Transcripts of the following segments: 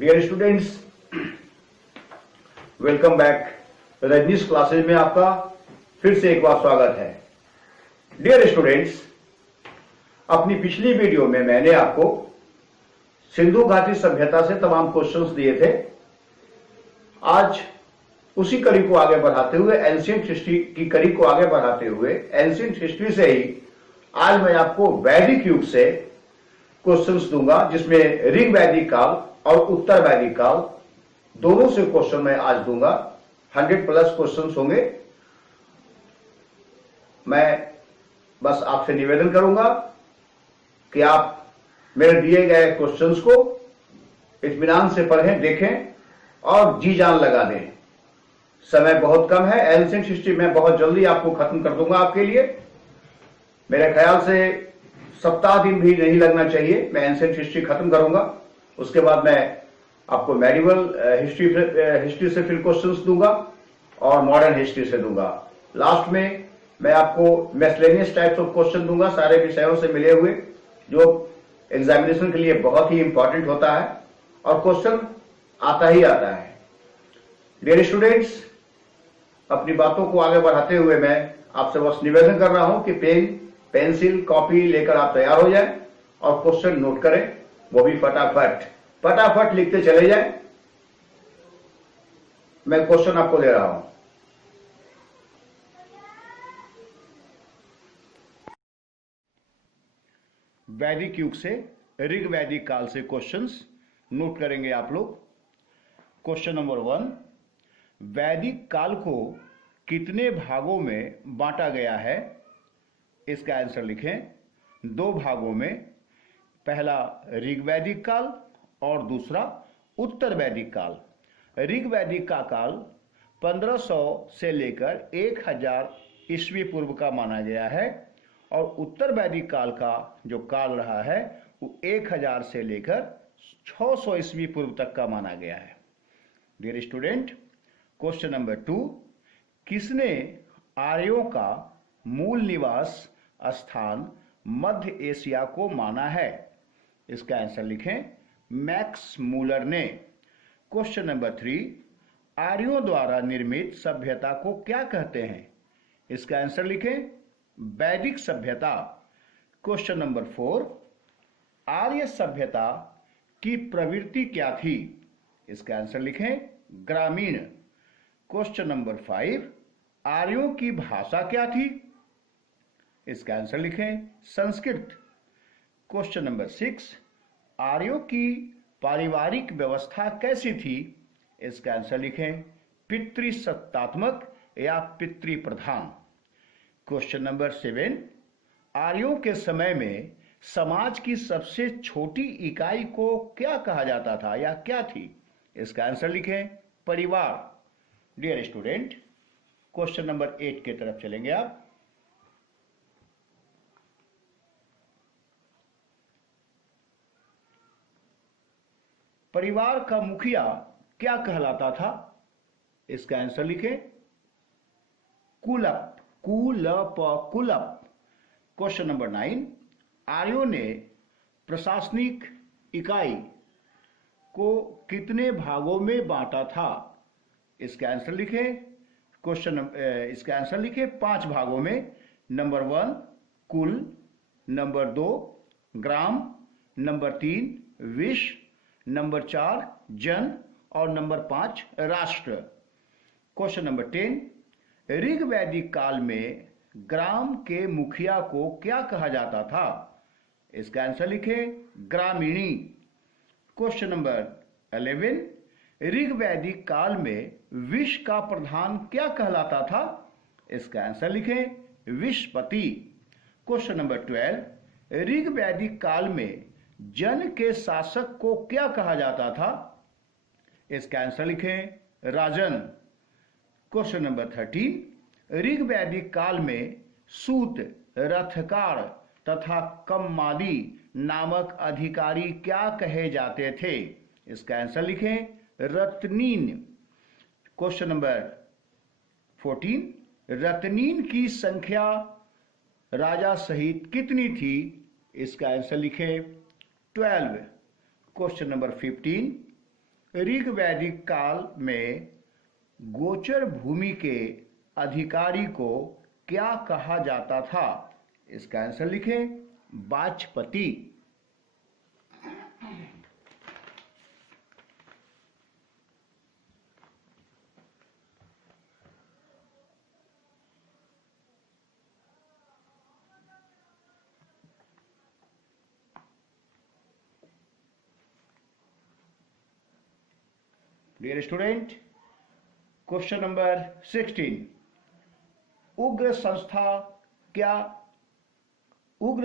Dear students, welcome back. Rajneesh classes में आपका फिर से एक बार स्वागत है। डियर स्टूडेंट्स, अपनी पिछली वीडियो में मैंने आपको सिंधु घाटी सभ्यता से तमाम क्वेश्चंस दिए थे। आज उसी कड़ी को आगे बढ़ाते हुए, एंशिएंट हिस्ट्री की कड़ी को आगे बढ़ाते हुए, एंशिएंट हिस्ट्री से ही आज मैं आपको वैदिक युग से क्वेश्चंस दूंगा, जिसमें ऋग वैदिक काल और उत्तर वैदिक काल दोनों से क्वेश्चन मैं आज दूंगा। 100+ क्वेश्चंस होंगे। मैं बस आपसे निवेदन करूंगा कि आप मेरे दिए गए क्वेश्चंस को इत्मीनान से पढ़ें, देखें और जी जान लगा दें। समय बहुत कम है। एंशिएंट हिस्ट्री में बहुत जल्दी आपको खत्म कर दूंगा आपके लिए। मेरे ख्याल से सप्ताह दिन भी नहीं लगना चाहिए, मैं एंशिएंट हिस्ट्री खत्म करूंगा। उसके बाद मैं आपको मेडिवल हिस्ट्री से फिर क्वेश्चंस दूंगा और मॉडर्न हिस्ट्री से दूंगा। लास्ट में मैं आपको मिसलेनियस टाइप्स ऑफ क्वेश्चन दूंगा, सारे विषयों से मिले हुए, जो एग्जामिनेशन के लिए बहुत ही इंपॉर्टेंट होता है और क्वेश्चन आता ही आता है। डियर स्टूडेंट्स, अपनी बातों को आगे बढ़ाते हुए मैं आपसे बस निवेदन कर रहा हूं कि पेन, पेंसिल, कॉपी लेकर आप तैयार हो जाएं और क्वेश्चन नोट करें, वो भी फटाफट लिखते चले जाएं। मैं क्वेश्चन आपको दे रहा हूं। वैदिक युग से ऋग वैदिक काल से क्वेश्चंस नोट करेंगे आप लोग। क्वेश्चन नंबर 1, वैदिक काल को कितने भागों में बांटा गया है? इसका आंसर लिखें। 2 भागों में, पहला ऋग वैदिक काल और दूसरा उत्तर वैदिक काल। ऋग वैदिक का काल 1500 से लेकर 1000 ईस्वी पूर्व का माना गया है और उत्तर वैदिक काल का जो काल रहा है वो 1000 से लेकर 600 ईस्वी पूर्व तक का माना गया है। डियर स्टूडेंट, क्वेश्चन नंबर 2, किसने आर्यों का मूल निवास स्थान मध्य एशिया को माना है? इसका आंसर लिखें। मैक्स मूलर ने। क्वेश्चन नंबर 3, आर्यों द्वारा निर्मित सभ्यता को क्या कहते हैं? इसका आंसर लिखें। वैदिक सभ्यता। क्वेश्चन नंबर 4, आर्य सभ्यता की प्रवृत्ति क्या थी? इसका आंसर लिखें। ग्रामीण। क्वेश्चन नंबर 5, आर्यों की भाषा क्या थी? इसका आंसर लिखें। संस्कृत। क्वेश्चन नंबर 6, आर्यों की पारिवारिक व्यवस्था कैसी थी? इसका आंसर लिखें। पितृसत्तात्मक या पितृप्रधान। क्वेश्चन नंबर 7, आर्यों के समय में समाज की सबसे छोटी इकाई को क्या कहा जाता था या क्या थी? इसका आंसर लिखें। परिवार। डियर स्टूडेंट, क्वेश्चन नंबर 8 की तरफ चलेंगे आप। परिवार का मुखिया क्या कहलाता था? इसका आंसर लिखें। कुलप। कुलप। क्वेश्चन नंबर 9, आर्यों ने प्रशासनिक इकाई को कितने भागों में बांटा था? इसका आंसर लिखें। इसका आंसर लिखें 5 भागों में। नंबर 1 कुल, नंबर 2 ग्राम, नंबर 3 विश्व, नंबर 4 जन और नंबर 5 राष्ट्र। क्वेश्चन नंबर 10, ऋग वैदिक काल में ग्राम के मुखिया को क्या कहा जाता था? इसका आंसर लिखें। ग्रामीणी। क्वेश्चन नंबर 11, ऋग वैदिक काल में विश्व का प्रधान क्या कहलाता था? इसका आंसर लिखें। विश्वपति। क्वेश्चन नंबर 12, ऋग वैदिक काल में जन के शासक को क्या कहा जाता था? इसका आंसर लिखें। राजन। क्वेश्चन नंबर 13, ऋग वैदिक काल में सूत, रथकार तथा कम्मादी नामक अधिकारी क्या कहे जाते थे? इसका आंसर लिखें। रत्नीन। क्वेश्चन नंबर 14, रत्नीन की संख्या राजा सहित कितनी थी? इसका आंसर लिखें 12। क्वेश्चन नंबर 15, ऋग वैदिक काल में गोचर भूमि के अधिकारी को क्या कहा जाता था? इसका आंसर लिखें, वाचपति। डियर स्टूडेंट, क्वेश्चन नंबर 16, उग्र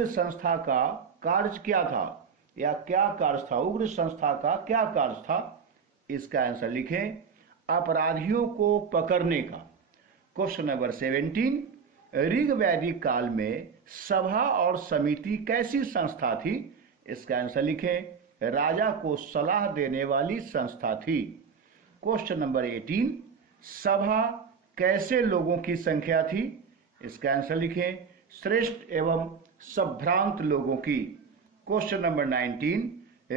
संस्था का कार्य क्या था, या क्या कार्य था? उग्र संस्था का क्या कार्य था? इसका आंसर लिखें, अपराधियों को पकड़ने का। क्वेश्चन नंबर 17, ऋग वैदिक काल में सभा और समिति कैसी संस्था थी? इसका आंसर लिखें, राजा को सलाह देने वाली संस्था थी। क्वेश्चन नंबर 18, सभा कैसे लोगों की संख्या थी? इसका आंसर लिखें, श्रेष्ठ एवं संभ्रांत लोगों की। क्वेश्चन नंबर 19,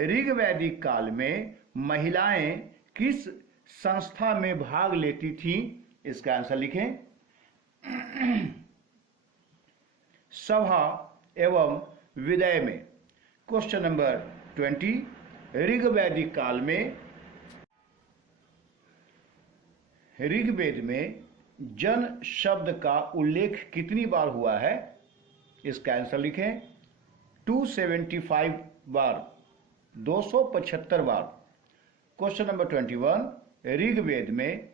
ऋग वैदिक काल में महिलाएं किस संस्था में भाग लेती थीं? इसका आंसर लिखें, सभा एवं विदय में। क्वेश्चन नंबर 20, ऋग्वेदिक काल में ऋग्वेद में जन शब्द का उल्लेख कितनी बार हुआ है? इसका आंसर लिखें, 275 बार, 275 बार। क्वेश्चन नंबर 21, ऋग्वेद में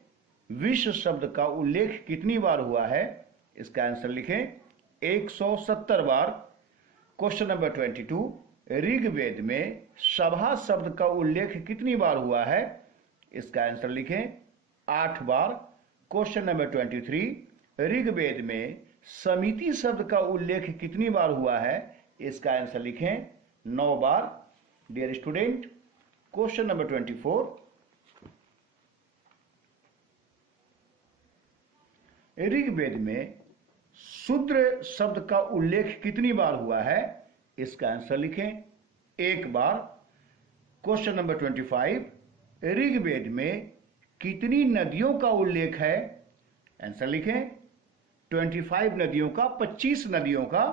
विश्व शब्द का उल्लेख कितनी बार हुआ है? इसका आंसर लिखें, 170 बार। क्वेश्चन नंबर 22, ऋग्वेद में सभा शब्द का उल्लेख कितनी बार हुआ है? इसका आंसर लिखें, 8 बार। क्वेश्चन नंबर 23, ऋग्वेद में समिति शब्द का उल्लेख कितनी बार हुआ है? इसका आंसर लिखें, 9 बार। Dear student, question number 24, Rigveda में शूद्र शब्द का उल्लेख कितनी बार हुआ है? इसका आंसर लिखें, 1 बार। क्वेश्चन नंबर 25, ऋग्वेद में कितनी नदियों का उल्लेख है? आंसर लिखें, 25 नदियों का, 25 नदियों का।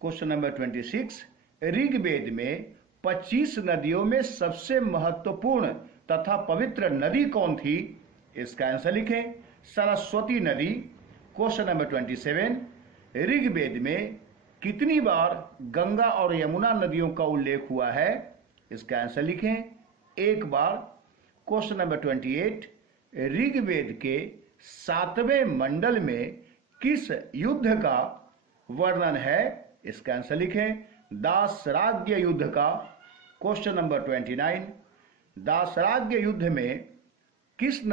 क्वेश्चन नंबर 26, ऋग्वेद में 25 नदियों में सबसे महत्वपूर्ण तथा पवित्र नदी कौन थी? इसका आंसर लिखें, सरस्वती नदी। क्वेश्चन नंबर 27, ऋग्वेद में कितनी बार गंगा और यमुना नदियों का उल्लेख हुआ है? इसका आंसर लिखें, 1 बार। क्वेश्चन नंबर 28, ऋग्वेद के 7वें मंडल में किस युद्ध का वर्णन है? इसका आंसर लिखें, दासराग्य युद्ध का। क्वेश्चन नंबर 29, दासराग्य युद्ध किस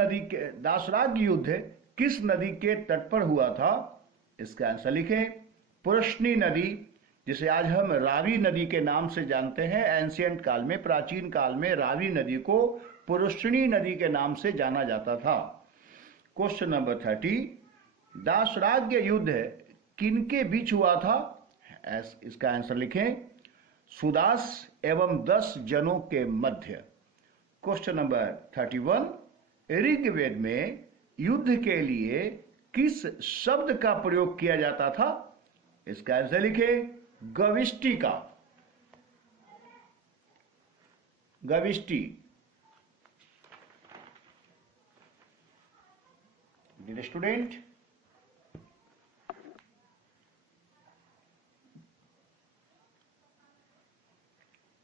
नदी के तट पर हुआ था? इसका आंसर लिखें, पुरुषनी नदी, जिसे आज हम रावी नदी के नाम से जानते हैं। एंशियंट काल में, प्राचीन काल में रावी नदी को पुरुषनी नदी के नाम से जाना जाता था। क्वेश्चन नंबर 30, दासराग्य युद्ध किनके बीच हुआ था? इसका आंसर लिखें, सुदास एवं 10 जनों के मध्य। क्वेश्चन नंबर 31, ऋग्वेद में युद्ध के लिए किस शब्द का प्रयोग किया जाता था? इसका आंसर लिखें, गविष्टि का, गविष्टि। डियर स्टूडेंट,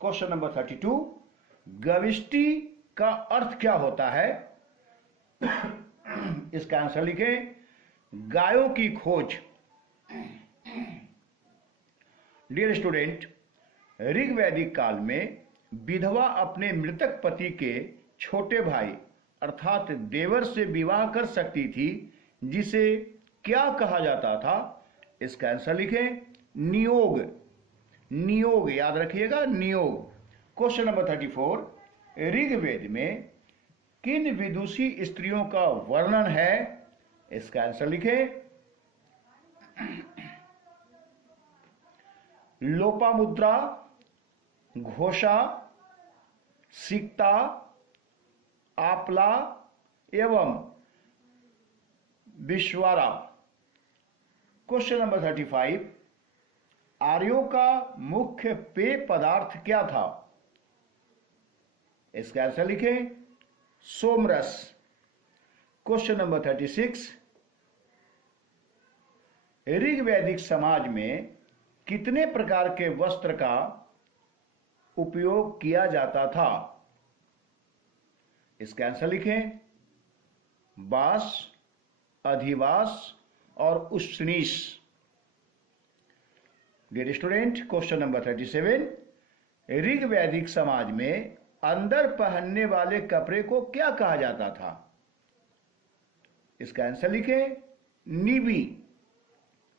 क्वेश्चन नंबर 32, गविष्टि का अर्थ क्या होता है? इसका आंसर लिखें, गायों की खोज। डियर स्टूडेंट, ऋग्वैदिक काल में विधवा अपने मृतक पति के छोटे भाई अर्थात देवर से विवाह कर सकती थी, जिसे क्या कहा जाता था? इसका आंसर लिखें, नियोग। नियोग, याद रखिएगा, नियोग। क्वेश्चन नंबर 34, ऋग्वेद में किन विदुषी स्त्रियों का वर्णन है? इसका आंसर लिखें, लोपामुद्रा, घोषा, सिक्ता आपला एवं विश्वारा। क्वेश्चन नंबर 35, आर्यों का मुख्य पेय पदार्थ क्या था? इसका आंसर लिखें सोमरस। क्वेश्चन नंबर 36, ऋग्वैदिक समाज में कितने प्रकार के वस्त्र का उपयोग किया जाता था? इसका आंसर लिखें बास, अधिवास और उष्णीष। डियर स्टूडेंट, क्वेश्चन नंबर 37, ऋग्वैदिक समाज में अंदर पहनने वाले कपड़े को क्या कहा जाता था? इसका आंसर लिखें नीबी।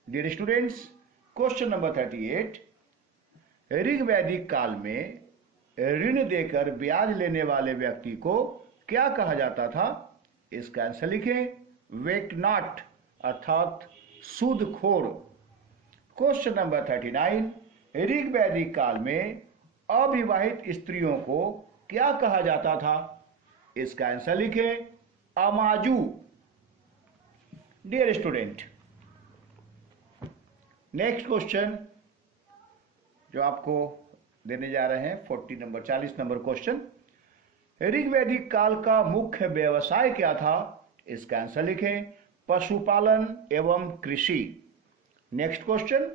डियर स्टूडेंट्स, क्वेश्चन नंबर 38, ऋग्वैदिक काल में ऋण देकर ब्याज लेने वाले व्यक्ति को क्या कहा जाता था? इसका आंसर लिखें वेकनाट अर्थात सूदखोर। क्वेश्चन नंबर 39, ऋग्वैदिक काल में अविवाहित स्त्रियों को क्या कहा जाता था? इसका आंसर लिखें अमाजू। डियर स्टूडेंट, नेक्स्ट क्वेश्चन जो आपको देने जा रहे हैं 40 नंबर क्वेश्चन, ऋग्वैदिक काल का मुख्य व्यवसाय क्या था? इसका आंसर लिखें पशुपालन एवं कृषि। नेक्स्ट क्वेश्चन,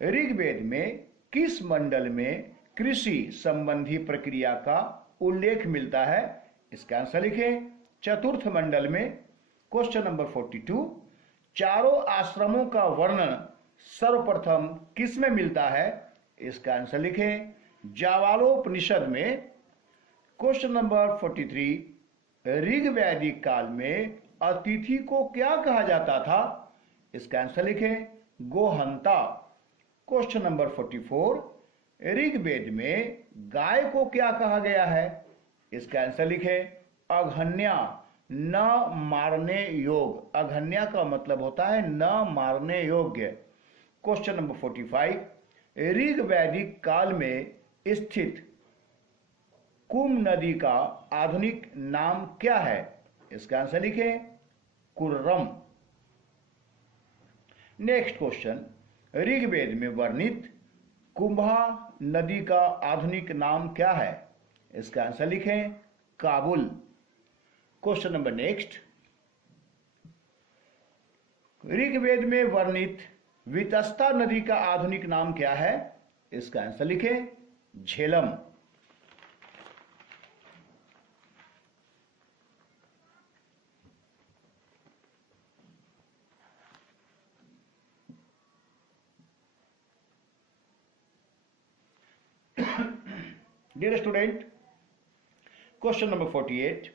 ऋग्वेद में किस मंडल में कृषि संबंधी प्रक्रिया का उल्लेख मिलता है? इसका आंसर लिखें चतुर्थ मंडल में। क्वेश्चन नंबर 42, चारों आश्रमों का वर्णन सर्वप्रथम किस में मिलता है? इसका आंसर लिखें जावालोपनिषद में। क्वेश्चन नंबर 43, ऋग्वैदिक काल में अतिथि को क्या कहा जाता था? इसका आंसर लिखें गोहंता। क्वेश्चन नंबर 44, ऋग्वेद में गाय को क्या कहा गया है? इसका आंसर लिखें अघन्या, न मारने योग। अघन्या का मतलब होता है न मारने योग्य। क्वेश्चन नंबर 45, ऋग्वैदिक काल में स्थित कुम नदी का आधुनिक नाम क्या है? इसका आंसर लिखें कुर्रम। नेक्स्ट क्वेश्चन, ऋग्वेद में वर्णित कुंभा नदी का आधुनिक नाम क्या है? इसका आंसर लिखें Kabul. Question number next, Rigveda में वर्णित वितस्ता नदी का आधुनिक नाम क्या है? इसका आंसर लिखें Jhelum. Dear student, question number 48,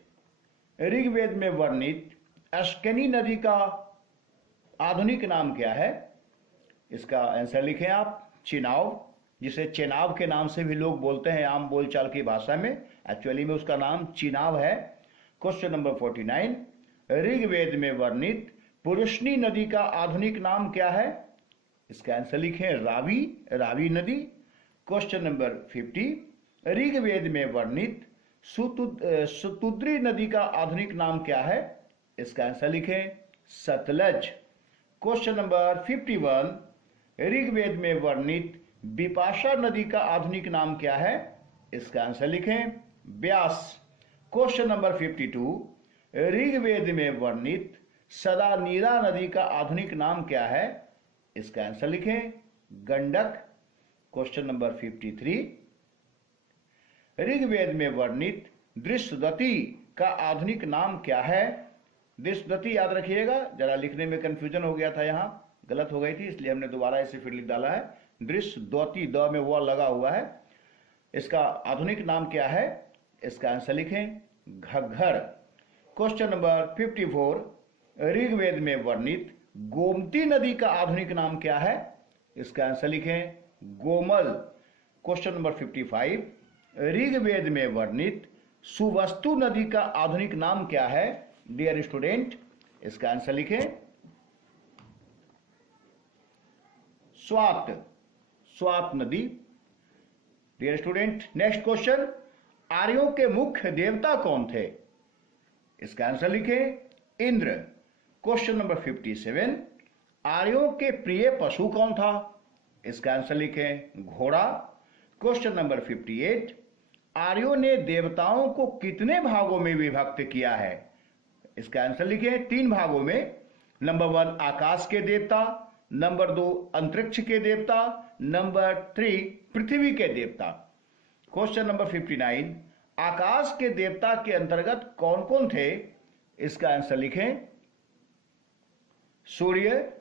Rigveda में वर्णित अश्कनी नदी का आधुनिक नाम क्या है? इसका आंसर लिखें आप चिनाव, जिसे चेनाब के नाम से भी लोग बोलते हैं आम बोलचाल की भाषा में। एक्चुअली में उसका नाम चिनाब है। क्वेश्चन नंबर 49, ऋग्वेद में वर्णित पुरुषनी नदी का आधुनिक नाम क्या है? इसका आंसर लिखें रावी, रावी नदी। क्वेश्चन नंबर 50, ऋग्वेद में वर्णित सुतुद्री नदी का आधुनिक नाम क्या है? इसका आंसर लिखें सतलज। क्वेश्चन नंबर 51, ऋग्वेद में वर्णित बिपाशा नदी का आधुनिक नाम क्या है? इसका आंसर लिखें व्यास। क्वेश्चन नंबर 52, ऋग्वेद में वर्णित सदानीरा नदी का आधुनिक नाम क्या है? इसका आंसर लिखें गंडक। क्वेश्चन नंबर 53, ऋग्वेद में वर्णित दृष्टदती का आधुनिक नाम क्या है? दृष्टदती याद रखिएगा, जरा लिखने में कंफ्यूजन हो गया था, यहां गलत हो गई थी, इसलिए हमने दोबारा इसे फिर लिख डाला है दृष्टद्वती, द में वो लगा हुआ है। इसका आधुनिक नाम क्या है? इसका आंसर लिखें घग्घर। क्वेश्चन नंबर 54, ऋग्वेद में वर्णित गोमती नदी का आधुनिक नाम क्या है? इसका आंसर लिखें गोमल। क्वेश्चन नंबर 55, ऋग्वेद में वर्णित सुवस्तु नदी का आधुनिक नाम क्या है? डियर स्टूडेंट, इसका आंसर लिखें स्वात, स्वात नदी। डियर स्टूडेंट, नेक्स्ट क्वेश्चन, आर्यों के मुख्य देवता कौन थे? इसका आंसर लिखें इंद्र। क्वेश्चन नंबर 57, आर्यों के प्रिय पशु कौन था? इसका आंसर लिखें घोड़ा। क्वेश्चन नंबर 58, आर्यों ने देवताओं को कितने भागों में विभक्त किया है? इसका आंसर लिखें 3 भागों में। नंबर 1 आकाश के देवता, नंबर 2 अंतरिक्ष के देवता, नंबर 3 पृथ्वी के देवता। क्वेश्चन नंबर 59, आकाश के देवता के अंतर्गत कौन कौन थे? इसका आंसर लिखें सूर्य,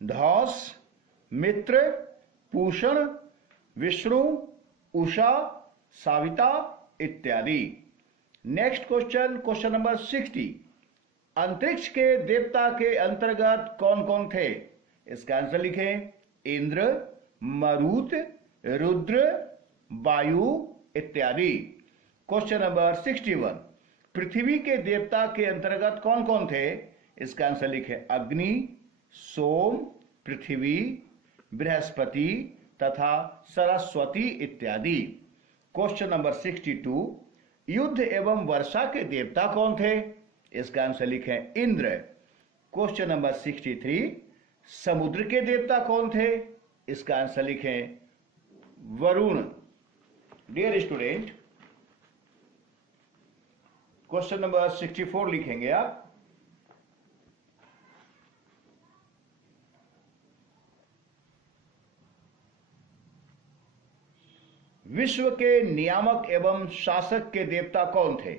धौस, मित्र, पूषण, विष्णु, उषा, साविता इत्यादि। नेक्स्ट क्वेश्चन, क्वेश्चन नंबर 60, अंतरिक्ष के देवता के अंतर्गत कौन कौन थे? इसका आंसर लिखें इंद्र, मरुत, रुद्र, वायु इत्यादि। क्वेश्चन नंबर 61, पृथ्वी के देवता के अंतर्गत कौन कौन थे? इसका आंसर लिखें अग्नि, सोम, पृथ्वी, बृहस्पति तथा सरस्वती इत्यादि। क्वेश्चन नंबर 62, युद्ध एवं वर्षा के देवता कौन थे? इसका आंसर लिखें इंद्र। क्वेश्चन नंबर 63, समुद्र के देवता कौन थे? इसका आंसर लिखें Varuna. Dear student, question number 64 लिखेंगे आप। विश्व के नियामक एवं शासक के देवता कौन थे?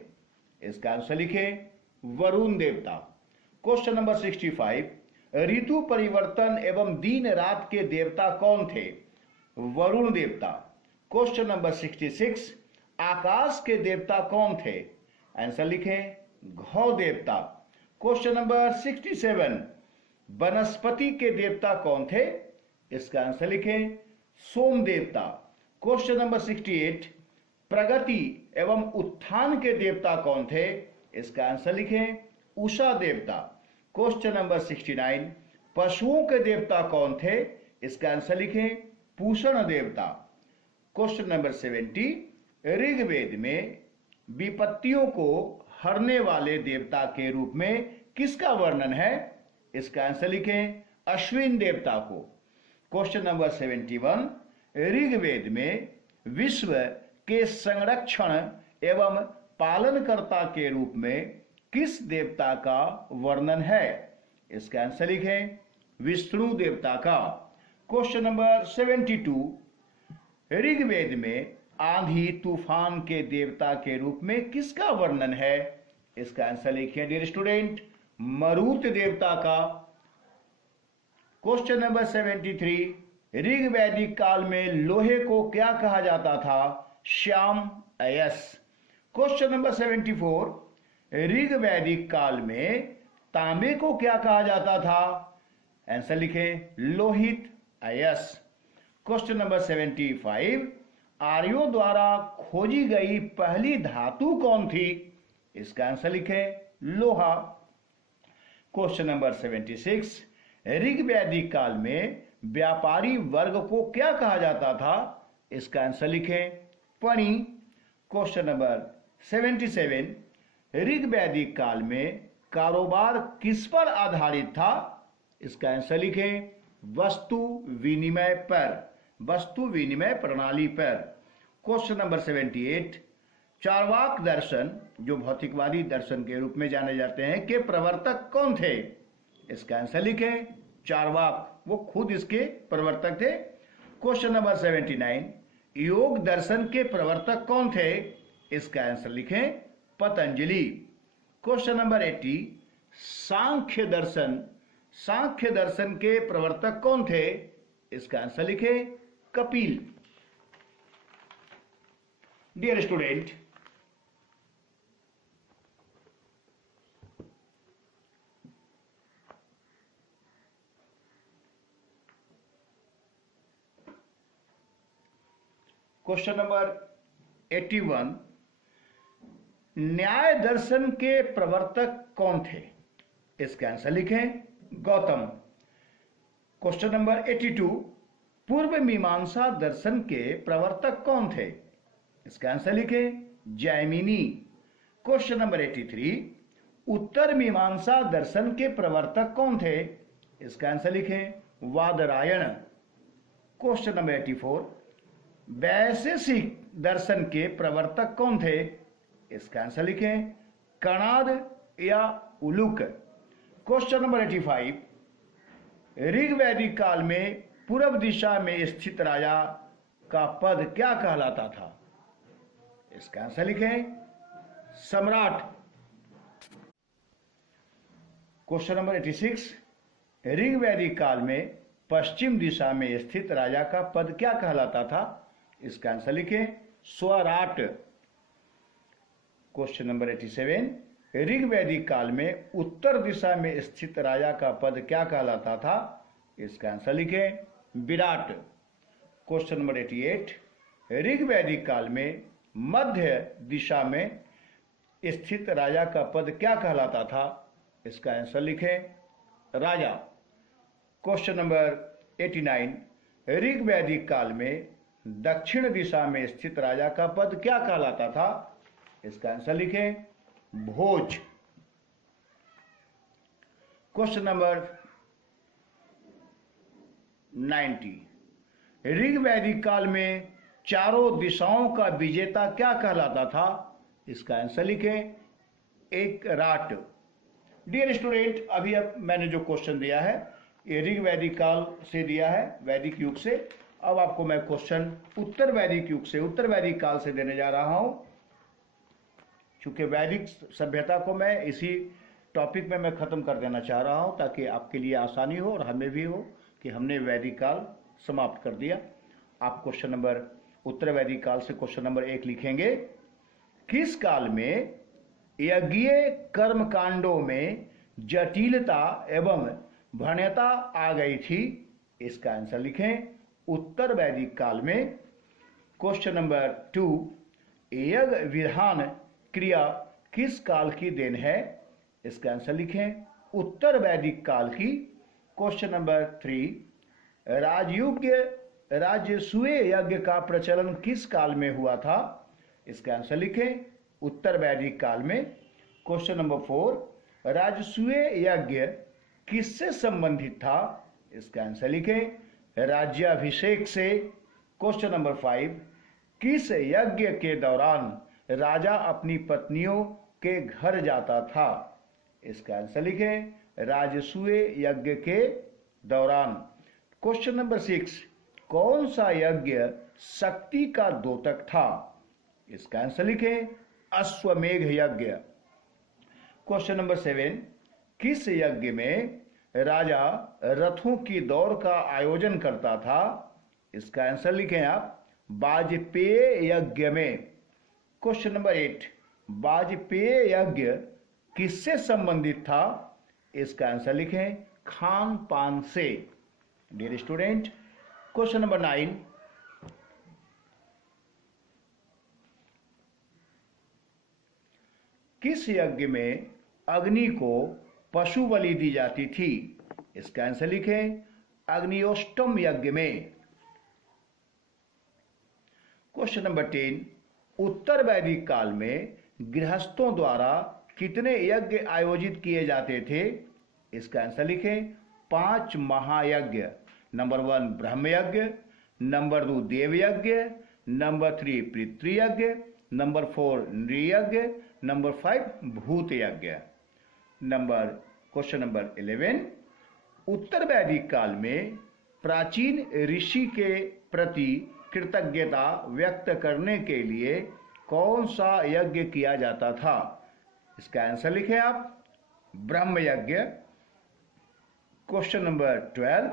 इसका आंसर लिखें वरुण देवता। क्वेश्चन नंबर 65, ऋतु परिवर्तन एवं दिन रात के देवता कौन थे? वरुण देवता। क्वेश्चन नंबर 66, आकाश के देवता कौन थे? आंसर लिखें घौ देवता। क्वेश्चन नंबर 67, वनस्पति के देवता कौन थे? इसका आंसर लिखें सोम देवता। क्वेश्चन नंबर 68, प्रगति एवं उत्थान के देवता कौन थे? इसका आंसर लिखें उषा देवता। क्वेश्चन नंबर 69, पशुओं के देवता कौन थे? इसका आंसर लिखें पूषण देवता। क्वेश्चन नंबर 70, ऋग्वेद में विपत्तियों को हरने वाले देवता के रूप में किसका वर्णन है? इसका आंसर लिखें अश्विन देवता को। क्वेश्चन नंबर 71, ऋग्वेद में विश्व के संरक्षण एवं पालनकर्ता के रूप में किस देवता का वर्णन है? इसका आंसर लिखें विष्णु देवता का। क्वेश्चन नंबर 72, ऋग्वेद में आंधी तूफान के देवता के रूप में किसका वर्णन है? इसका आंसर लिखिए डियर स्टूडेंट मरुत देवता का। क्वेश्चन नंबर 73, ऋग्वैदिक काल में लोहे को क्या कहा जाता था? श्याम अयस। क्वेश्चन नंबर 74, ऋग्वैदिक काल में तांबे को क्या कहा जाता था? आंसर लिखें लोहित अयस। क्वेश्चन नंबर 75, आर्यों द्वारा खोजी गई पहली धातु कौन थी? इसका आंसर लिखें लोहा। क्वेश्चन नंबर 76, ऋग्वैदिक काल में व्यापारी वर्ग को क्या कहा जाता था? इसका आंसर लिखें पणि। क्वेश्चन नंबर 77, ऋग्वैदिक काल में कारोबार किस पर आधारित था? इसका आंसर लिखें वस्तु विनिमय पर, वस्तु विनिमय प्रणाली पर। क्वेश्चन नंबर 78, चार्वाक दर्शन जो भौतिकवादी दर्शन के रूप में जाने जाते हैं के प्रवर्तक कौन थे? इसका आंसर लिखें चार्वाक, वो खुद इसके प्रवर्तक थे। क्वेश्चन नंबर 79, योग दर्शन के प्रवर्तक कौन थे? इसका आंसर लिखें पतंजलि। क्वेश्चन नंबर 80, सांख्य दर्शन के प्रवर्तक कौन थे? इसका आंसर लिखें Kapil. Dear student, question number 81, Nyaya दर्शन के प्रवर्तक कौन थे? इसका आंसर लिखें गौतम। क्वेश्चन नंबर 82, पूर्व मीमांसा दर्शन के प्रवर्तक कौन थे? इसका आंसर लिखें जैमिनी। क्वेश्चन नंबर 83, उत्तर मीमांसा दर्शन के प्रवर्तक कौन थे? इसका आंसर लिखें वादरायण। क्वेश्चन नंबर 84, वैशेषिक दर्शन के प्रवर्तक कौन थे? इसका आंसर लिखें कणाद या उलुक। क्वेश्चन नंबर 85, ऋग वैदिक काल में पूर्व दिशा में स्थित राजा का पद क्या कहलाता था? इसका आंसर लिखें सम्राट। क्वेश्चन नंबर 86, ऋग वैदिक काल में पश्चिम दिशा में स्थित राजा का पद क्या कहलाता था? इसका आंसर लिखें स्वराट। क्वेश्चन नंबर 87, ऋग वैदिक काल में उत्तर दिशा में स्थित राजा का पद क्या कहलाता था? इसका आंसर लिखें विराट। क्वेश्चन नंबर 88, ऋग वैदिक काल में मध्य दिशा में स्थित राजा का पद क्या कहलाता था? इसका आंसर लिखें राजा। क्वेश्चन नंबर 89, ऋग वैदिक काल में दक्षिण दिशा में स्थित राजा का पद क्या कहलाता था? इसका आंसर लिखें भोज। क्वेश्चन नंबर 90, ऋग वैदिक काल में चारों दिशाओं का विजेता क्या कहलाता था? इसका आंसर लिखें एक राट। डियर स्टूडेंट, अभी अब मैंने जो क्वेश्चन दिया है ये ऋग वैदिक काल से दिया है, वैदिक युग से। अब आपको मैं क्वेश्चन उत्तर वैदिक युग से, उत्तर वैदिक काल से देने जा रहा हूं। चूंकि वैदिक सभ्यता को मैं इसी टॉपिक में मैं खत्म कर देना चाह रहा हूं ताकि आपके लिए आसानी हो और हमें भी हो कि हमने वैदिक काल समाप्त कर दिया। आप क्वेश्चन नंबर उत्तर वैदिक काल से क्वेश्चन नंबर 1 लिखेंगे, किस काल में यज्ञीय कर्मकांडों में जटिलता एवं भण्यता आ गई थी? इसका आंसर लिखें उत्तर वैदिक काल में। क्वेश्चन नंबर 2, यज्ञ विधान क्रिया किस काल की देन है? इसका आंसर लिखें उत्तर वैदिक काल की। क्वेश्चन नंबर 3, राजसूय यज्ञ का प्रचलन किस काल में हुआ था? इसका आंसर लिखें उत्तर वैदिक काल में। क्वेश्चन नंबर 4, राजसूय यज्ञ किससे संबंधित था? इसका आंसर लिखें राज्याभिषेक से। क्वेश्चन नंबर 5, किस यज्ञ के दौरान राजा अपनी पत्नियों के घर जाता था? इसका आंसर लिखें राजसूय यज्ञ के दौरान। क्वेश्चन नंबर 6, कौन सा यज्ञ शक्ति का द्योतक था? इसका आंसर लिखें अश्वमेध यज्ञ। क्वेश्चन नंबर 7, किस यज्ञ में राजा रथों की दौड़ का आयोजन करता था? इसका आंसर लिखें आप वाजपेय यज्ञ में। क्वेश्चन नंबर 8, वाजपेय यज्ञ किससे संबंधित था? इसका आंसर लिखें खान पान से। डियर स्टूडेंट, क्वेश्चन नंबर 9, किस यज्ञ में अग्नि को पशु बलि दी जाती थी? इसका आंसर लिखें अग्नियोष्टम यज्ञ में। क्वेश्चन नंबर 10, उत्तर वैदिक काल में गृहस्थों द्वारा कितने यज्ञ आयोजित किए जाते थे? इसका आंसर लिखें 5 महायज्ञ। नंबर 1 ब्रह्म यज्ञ, नंबर 2 देव यज्ञ, नंबर 3 पितृयज्ञ, नंबर 4 नृयज्ञ, नंबर 5 भूत यज्ञ। क्वेश्चन नंबर 11, उत्तर वैदिक काल में प्राचीन ऋषि के प्रति कृतज्ञता व्यक्त करने के लिए कौन सा यज्ञ किया जाता था? इसका आंसर लिखें आप ब्रह्म यज्ञ। क्वेश्चन नंबर 12,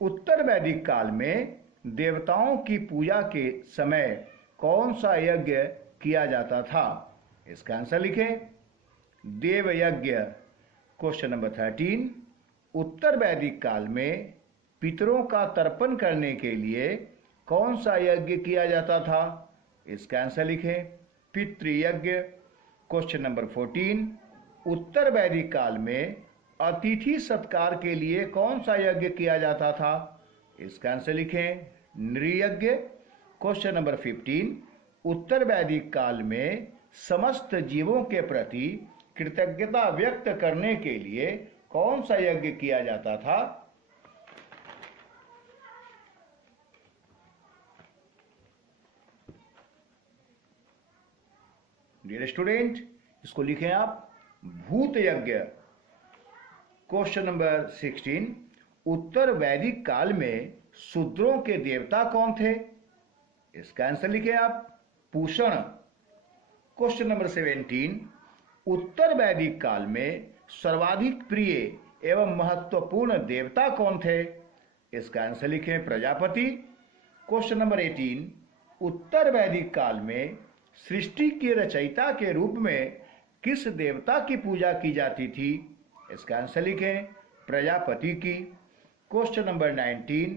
उत्तर वैदिक काल में देवताओं की पूजा के समय कौन सा यज्ञ किया जाता था? इसका आंसर लिखें देव यज्ञ। क्वेश्चन नंबर 13, उत्तर वैदिक काल में पितरों का तर्पण करने के लिए कौन सा यज्ञ किया जाता था? इसका आंसर लिखें पितृयज्ञ। क्वेश्चन नंबर 14, उत्तर वैदिक काल में अतिथि सत्कार के लिए कौन सा यज्ञ किया जाता था? इसका आंसर लिखें नृयज्ञ। क्वेश्चन नंबर 15, उत्तर वैदिक काल में समस्त जीवों के प्रति कृतज्ञता व्यक्त करने के लिए कौन सा यज्ञ किया जाता था? डियर स्टूडेंट, इसको लिखें आप भूत यज्ञ। क्वेश्चन नंबर 16, उत्तर वैदिक काल में शूद्रों के देवता कौन थे? इसका आंसर लिखें आप पूषण। क्वेश्चन नंबर 17, उत्तर वैदिक काल में सर्वाधिक प्रिय एवं महत्वपूर्ण देवता कौन थे? इसका आंसर लिखें प्रजापति। क्वेश्चन नंबर 18, उत्तर वैदिक काल में सृष्टि के रचयिता के रूप में किस देवता की पूजा की जाती थी? इसका आंसर लिखें प्रजापति की। क्वेश्चन नंबर 19,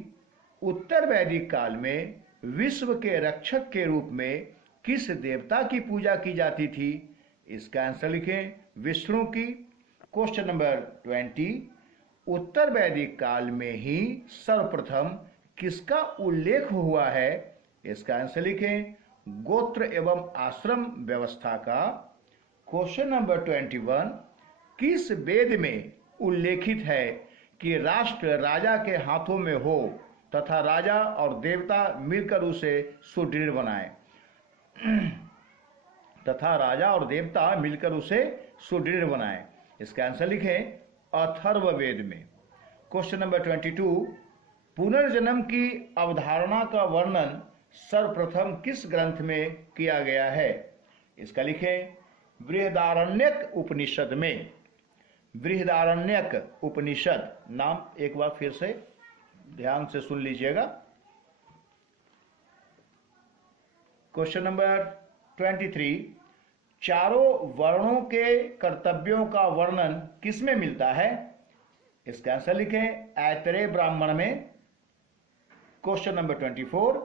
उत्तर वैदिक काल में विश्व के रक्षक के रूप में किस देवता की पूजा की जाती थी? इसका आंसर लिखें विष्णु की। क्वेश्चन नंबर 20, उत्तर वैदिक काल में ही सर्वप्रथम किसका उल्लेख हुआ है? इसका आंसर लिखें गोत्र एवं आश्रम व्यवस्था का। क्वेश्चन नंबर 21, किस वेद में उल्लेखित है कि राष्ट्र राजा के हाथों में हो तथा राजा और देवता मिलकर उसे सुदृढ़ बनाए? तथा राजा और देवता मिलकर उसे सुदृढ़ बनाए। इसका आंसर लिखें अथर्ववेद में। क्वेश्चन नंबर 22, पुनर्जन्म की अवधारणा का वर्णन सर्वप्रथम किस ग्रंथ में किया गया है? इसका लिखें बृहदारण्यक उपनिषद में। बृहदारण्यक उपनिषद नाम एक बार फिर से ध्यान से सुन लीजिएगा। क्वेश्चन नंबर 23, चारों वर्णों के कर्तव्यों का वर्णन किसमें मिलता है? इसका आंसर लिखें ऐतरेय ब्राह्मण में। क्वेश्चन नंबर 24,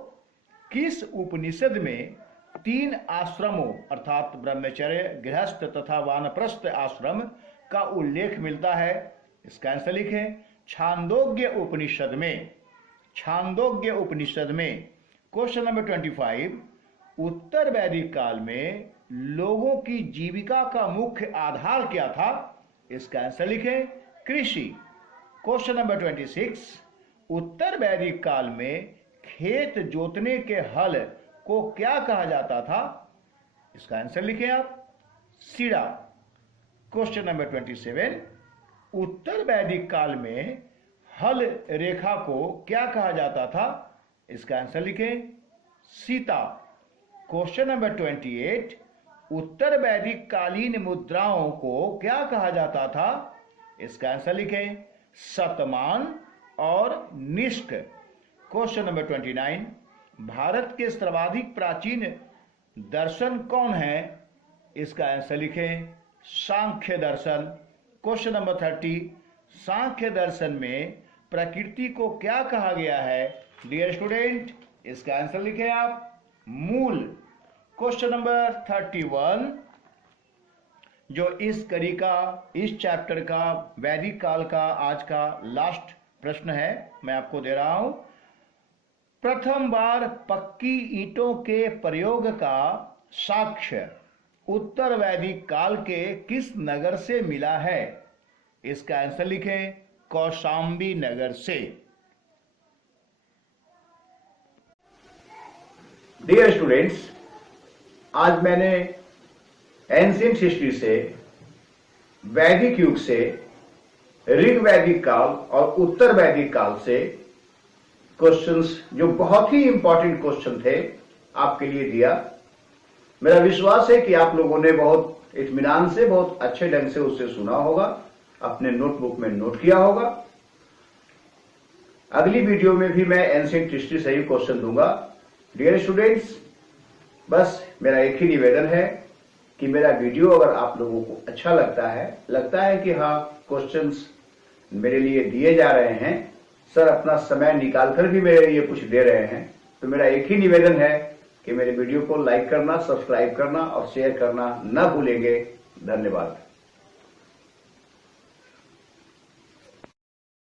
किस उपनिषद में 3 आश्रमों अर्थात ब्रह्मचर्य, गृहस्थ तथा वानप्रस्थ आश्रम का उल्लेख मिलता है? इसका आंसर लिखें छांदोग्य उपनिषद में। छांदोग्य उपनिषद में। क्वेश्चन नंबर 25, उत्तर वैदिक काल में लोगों की जीविका का मुख्य आधार क्या था? इसका आंसर लिखें कृषि। क्वेश्चन नंबर 26, उत्तर वैदिक काल में खेत जोतने के हल को क्या कहा जाता था? इसका आंसर लिखें आप सीड़ा। क्वेश्चन नंबर 27, उत्तर वैदिक काल में हल रेखा को क्या कहा जाता था? इसका आंसर लिखें सीता। क्वेश्चन नंबर 28, उत्तर वैदिक कालीन मुद्राओं को क्या कहा जाता था? इसका आंसर लिखें शतमान और निष्ठ। क्वेश्चन नंबर 29, भारत के सर्वाधिक प्राचीन दर्शन कौन है? इसका आंसर लिखें सांख्य दर्शन। क्वेश्चन नंबर 30, सांख्य दर्शन में प्रकृति को क्या कहा गया है? डियर स्टूडेंट, इसका आंसर लिखें आप मूल। क्वेश्चन नंबर 31, जो इस कड़ी का, इस चैप्टर का, वैदिक काल का आज का लास्ट प्रश्न है, मैं आपको दे रहा हूं। प्रथम बार पक्की ईंटों के प्रयोग का साक्ष्य उत्तर वैदिक काल के किस नगर से मिला है? इसका आंसर लिखें कौशांबी नगर से। डियर स्टूडेंट्स, आज मैंने एंशिएंट हिस्ट्री से, वैदिक युग से, ऋग वैदिक काल और उत्तर वैदिक काल से क्वेश्चंस, जो बहुत ही इंपॉर्टेंट क्वेश्चन थे, आपके लिए दिया। मेरा विश्वास है कि आप लोगों ने बहुत इत्मीनान से, बहुत अच्छे ढंग से उससे सुना होगा, अपने नोटबुक में नोट किया होगा। अगली वीडियो में भी मैं एंशिएंट हिस्ट्री से ही क्वेश्चन दूंगा। डियर स्टूडेंट्स, बस मेरा एक ही निवेदन है कि मेरा वीडियो अगर आप लोगों को अच्छा लगता है कि हाँ क्वेश्चंस मेरे लिए दिए जा रहे हैं, सर अपना समय निकालकर भी मेरे लिए कुछ दे रहे हैं, तो मेरा एक ही निवेदन है कि मेरे वीडियो को लाइक करना, सब्सक्राइब करना और शेयर करना न भूलेंगे। धन्यवाद।